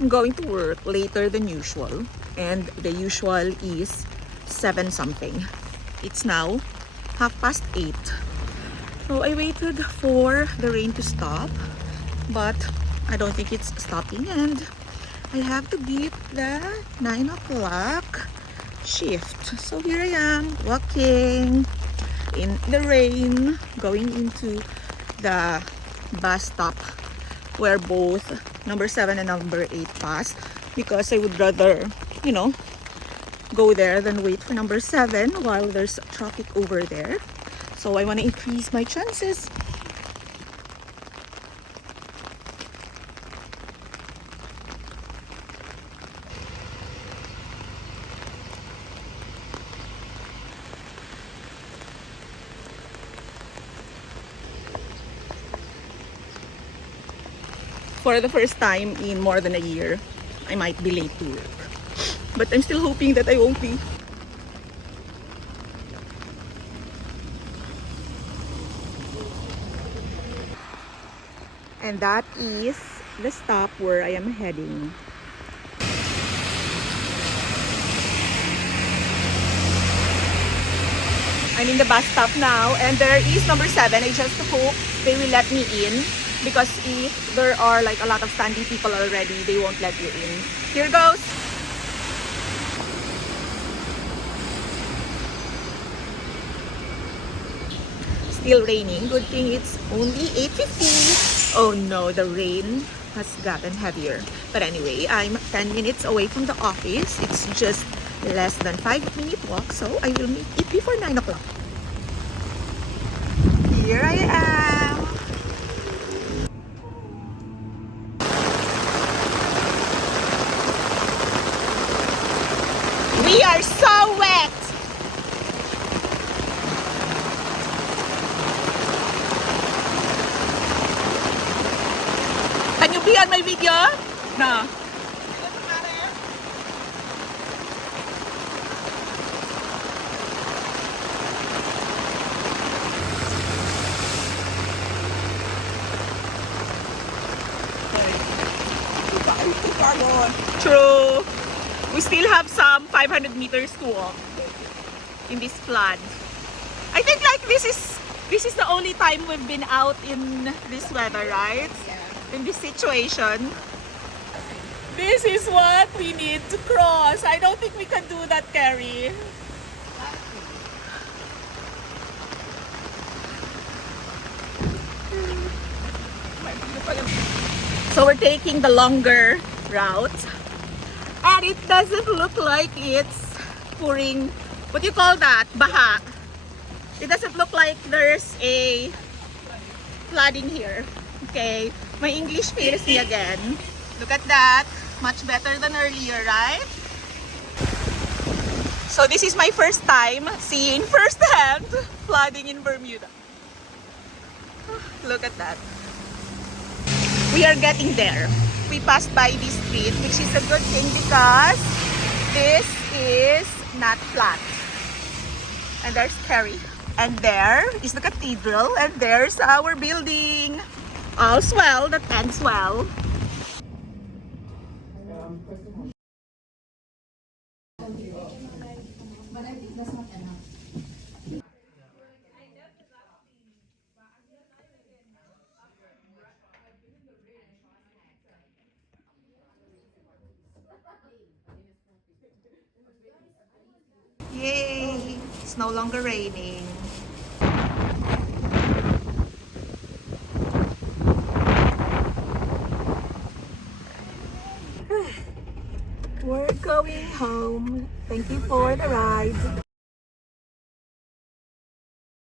I'm going to work later than usual, and the usual is 7 something. It's now 8:30. So I waited for the rain to stop, but I don't think it's stopping, and I have to beat the 9 o'clock shift. So here I am walking in the rain, going into the bus stop where both number 7 and number 8 pass, because I would rather, go there than wait for number 7 while there's traffic over there. So I want to increase my chances. For the first time in more than a year, I might be late to work. But I'm still hoping that I won't be. And that is the stop where I am heading. I'm in the bus stop now, and there is number 7. I just hope they will let me in, because if there are like a lot of standing people already, they won't let you in. Here goes. Still raining. Good thing it's only 8:50. Oh no, the rain has gotten heavier. But anyway, I'm 10 minutes away from the office. It's just less than 5-minute walk, so I will make it before 9 o'clock. Here I am. We are so wet. Can you be on my video? No. True. We still have some 500 meters to walk in this flood. I think like this is the only time we've been out in this weather, right? Yeah. In this situation. This is what we need to cross. I don't think we can do that, Carrie. So we're taking the longer route, and it doesn't look like it's pouring, what do you call that? Baha. It doesn't look like there's a flooding here. Okay, my English fails me again. Look at that, much better than earlier, right? So this is my first time seeing firsthand flooding in Bermuda. Look at that. We are getting there. We passed by this street, which is a good thing because this is not flat. And there's Kerry. And there is the cathedral. And there's our building. All's well that ends well. But I think that's not enough. Yay! It's no longer raining. We're going home. Thank you for the ride.